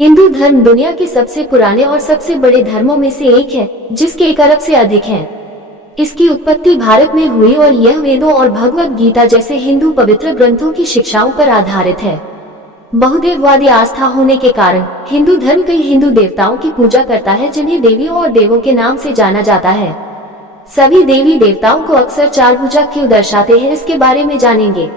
हिंदू धर्म दुनिया के सबसे पुराने और सबसे बड़े धर्मों में से एक है, जिसके 1 अरब से अधिक हैं। इसकी उत्पत्ति भारत में हुई और यह वेदों और भगवद गीता जैसे हिंदू पवित्र ग्रंथों की शिक्षाओं पर आधारित है। बहुदेववादी आस्था होने के कारण हिंदू धर्म कई हिंदू देवताओं की पूजा करता है, जिन्हें देवियों और देवों के नाम से जाना जाता है। सभी देवी देवताओं को अक्सर 4 भुजा क्यों दर्शाते हैं, इसके बारे में जानेंगे।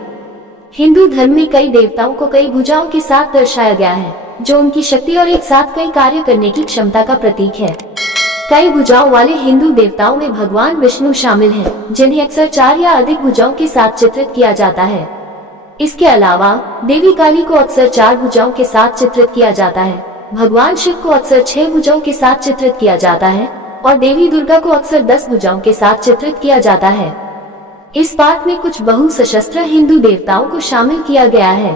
हिंदू धर्म में कई देवताओं को कई भुजाओं के साथ दर्शाया गया है, जो उनकी शक्ति और एक साथ कई कार्य करने की क्षमता का प्रतीक है। कई भुजाओं वाले हिंदू देवताओं में भगवान विष्णु शामिल हैं, जिन्हें अक्सर 4 या अधिक भुजाओं के साथ चित्रित किया जाता है। इसके अलावा देवी काली को अक्सर 4 भुजाओं के साथ चित्रित किया जाता है। भगवान शिव को अक्सर 6 भुजाओं के साथ चित्रित किया जाता है और देवी दुर्गा को अक्सर 10 भुजाओं के साथ चित्रित किया जाता है। इस पाठ में कुछ बहु सशस्त्र हिंदू देवताओं को शामिल किया गया है।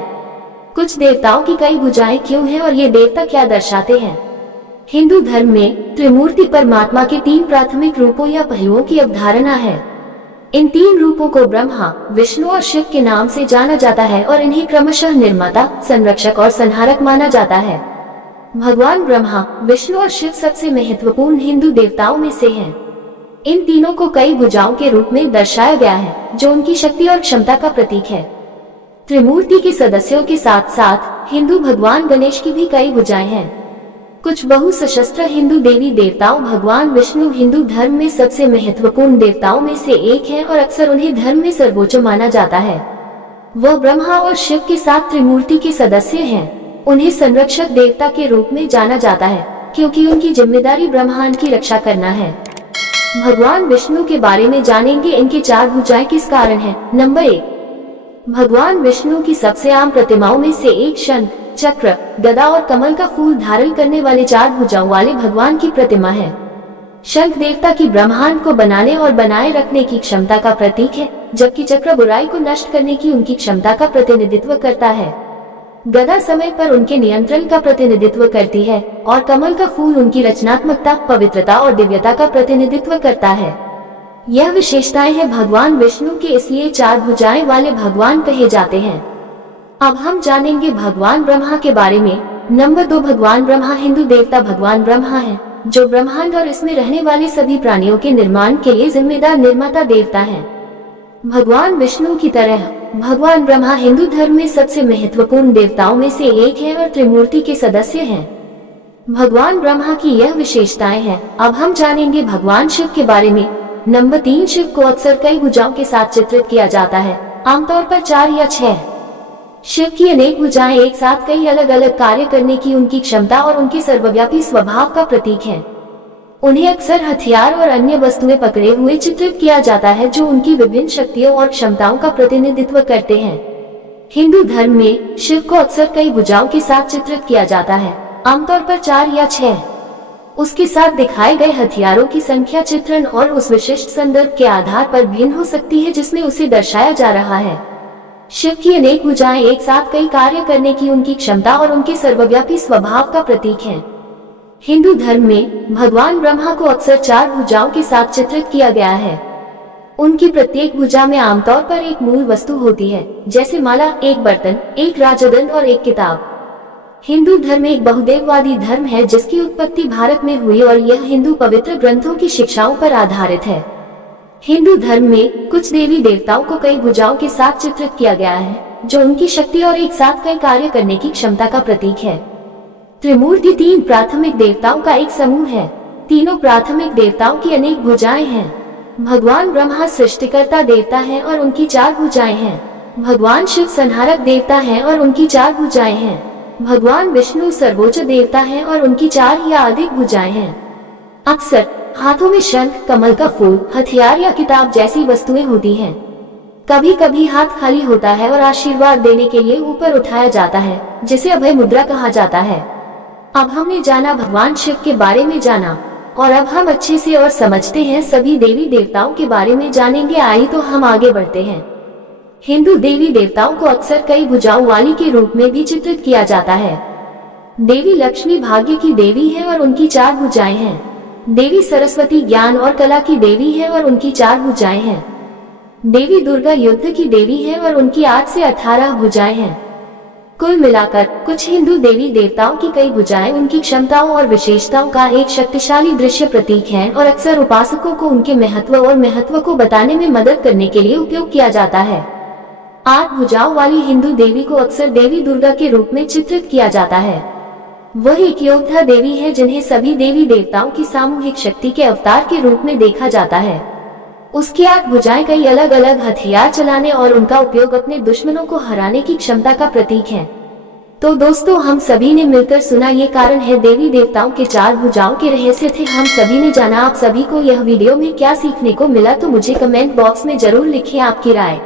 कुछ देवताओं की कई भुजाएं क्यों हैं और ये देवता क्या दर्शाते हैं। हिंदू धर्म में त्रिमूर्ति परमात्मा के 3 प्राथमिक रूपों या पहलुओं की अवधारणा है। इन 3 रूपों को ब्रह्मा, विष्णु और शिव के नाम से जाना जाता है और इन्हें क्रमशः निर्माता, संरक्षक और संहारक माना जाता है। भगवान ब्रह्मा, विष्णु और शिव सबसे महत्वपूर्ण हिंदू देवताओं में से हैं। इन तीनों को कई भुजाओं के रूप में दर्शाया गया है, जो उनकी शक्ति और क्षमता का प्रतीक है। त्रिमूर्ति के सदस्यों के साथ साथ हिंदू भगवान गणेश की भी कई भुजाएं हैं। कुछ बहु सशस्त्र हिंदू देवी देवताओं भगवान विष्णु हिंदू धर्म में सबसे महत्वपूर्ण देवताओं में से एक हैं और अक्सर उन्हें धर्म में सर्वोच्च माना जाता है। वह ब्रह्मा और शिव के साथ त्रिमूर्ति के सदस्य हैं। उन्हें संरक्षक देवता के रूप में जाना जाता है, क्योंकि उनकी जिम्मेदारी ब्रह्मांड की रक्षा करना है। भगवान विष्णु के बारे में जानेंगे। इनकी 4 भुजाएं किस कारण हैं। नंबर 1, भगवान विष्णु की सबसे आम प्रतिमाओं में से एक शंख, चक्र, गदा और कमल का फूल धारण करने वाले 4 भुजाओं वाले भगवान की प्रतिमा है। शंख देवता की ब्रह्मांड को बनाने और बनाए रखने की क्षमता का प्रतीक है, जबकि चक्र बुराई को नष्ट करने की उनकी क्षमता का प्रतिनिधित्व करता है। गदा समय पर उनके नियंत्रण का प्रतिनिधित्व करती है और कमल का फूल उनकी रचनात्मकता, पवित्रता और दिव्यता का प्रतिनिधित्व करता है। यह विशेषताएं हैं भगवान विष्णु के, इसलिए 4 भुजाएं वाले भगवान कहे जाते हैं। अब हम जानेंगे भगवान ब्रह्मा के बारे में। नंबर 2, भगवान ब्रह्मा हिंदू देवता भगवान ब्रह्मा है, जो ब्रह्मांड और इसमें रहने वाले सभी प्राणियों के निर्माण के लिए जिम्मेदार निर्माता देवता है। भगवान विष्णु की तरह भगवान ब्रह्मा हिंदू धर्म में सबसे महत्वपूर्ण देवताओं में से एक है और त्रिमूर्ति के सदस्य हैं। भगवान ब्रह्मा की यह विशेषताएं हैं। अब हम जानेंगे भगवान शिव के बारे में। नंबर 3, शिव को अक्सर कई भुजाओं के साथ चित्रित किया जाता है, आमतौर पर 4 या 6। शिव की अनेक भुजाएं एक साथ कई अलग अलग कार्य करने की उनकी क्षमता और उनके सर्वव्यापी स्वभाव का प्रतीक है। उन्हें अक्सर हथियार और अन्य वस्तुएं पकड़े हुए चित्रित किया जाता है, जो उनकी विभिन्न शक्तियों और क्षमताओं का प्रतिनिधित्व करते हैं। हिंदू धर्म में शिव को अक्सर कई भुजाओं के साथ चित्रित किया जाता है, आमतौर पर 4 या 6। उसके साथ दिखाए गए हथियारों की संख्या चित्रण और उस विशिष्ट संदर्भ के आधार पर भिन्न हो सकती है जिसमें उसे दर्शाया जा रहा है। शिव की अनेक भुजाएं एक साथ कई कार्य करने की उनकी क्षमता और उनके सर्वव्यापी स्वभाव का प्रतीक है। हिंदू धर्म में भगवान ब्रह्मा को अक्सर 4 भुजाओं के साथ चित्रित किया गया है। उनकी प्रत्येक भुजा में आमतौर पर एक मूल वस्तु होती है, जैसे माला, एक बर्तन, एक राजदंड और एक किताब। हिंदू धर्म एक बहुदेववादी धर्म है, जिसकी उत्पत्ति भारत में हुई और यह हिंदू पवित्र ग्रंथों की शिक्षाओं पर आधारित है। हिंदू धर्म में कुछ देवी देवताओं को कई भुजाओं के साथ चित्रित किया गया है, जो उनकी शक्ति और एक साथ कई कार्य करने की क्षमता का प्रतीक है। त्रिमूर्ति 3 प्राथमिक देवताओं का एक समूह है। तीनों प्राथमिक देवताओं की अनेक भुजाएं हैं। भगवान ब्रह्मा सृष्टिकर्ता देवता है और उनकी 4 भुजाएं हैं। भगवान शिव संहारक देवता है और उनकी 4 भुजाएं हैं। भगवान विष्णु सर्वोच्च देवता है और उनकी 4 या अधिक भुजाएं हैं। अक्सर हाथों में शंख, कमल का फूल, हथियार या किताब जैसी वस्तुएं होती हैं। कभी कभी हाथ खाली होता है और आशीर्वाद देने के लिए ऊपर उठाया जाता है, जिसे अभय मुद्रा कहा जाता है। अब हमने जाना भगवान शिव के बारे में जाना, और अब हम अच्छे से और समझते हैं सभी देवी देवताओं के बारे में जानेंगे। आइए तो हम आगे बढ़ते हैं। हिंदू देवी देवताओं को अक्सर कई भुजाओं वाली के रूप में भी चित्रित किया जाता है। देवी लक्ष्मी भाग्य की देवी है और उनकी 4 भुजाएं हैं। देवी सरस्वती ज्ञान और कला की देवी है और उनकी 4 भुजाएं हैं। देवी दुर्गा युद्ध की देवी है और उनकी 8 से 18 भुजाएं हैं। कुल मिलाकर कुछ हिंदू देवी देवताओं की कई भुजाएं उनकी क्षमताओं और विशेषताओं का एक शक्तिशाली दृश्य प्रतीक हैं और अक्सर उपासकों को उनके महत्व को बताने में मदद करने के लिए उपयोग किया जाता है। 8 भुजाओं वाली हिंदू देवी को अक्सर देवी दुर्गा के रूप में चित्रित किया जाता है। वह एक योद्धा देवी है जिन्हें सभी देवी देवताओं की सामूहिक शक्ति के अवतार के रूप में देखा जाता है। उसकी 8 भुजाएं कई अलग अलग हथियार चलाने और उनका उपयोग अपने दुश्मनों को हराने की क्षमता का प्रतीक है। तो दोस्तों, हम सभी ने मिलकर सुना ये कारण है देवी देवताओं के 4 भुजाओं के रहस्य थे। हम सभी ने जाना। आप सभी को यह वीडियो में क्या सीखने को मिला तो मुझे कमेंट बॉक्स में जरूर लिखिए आपकी राय।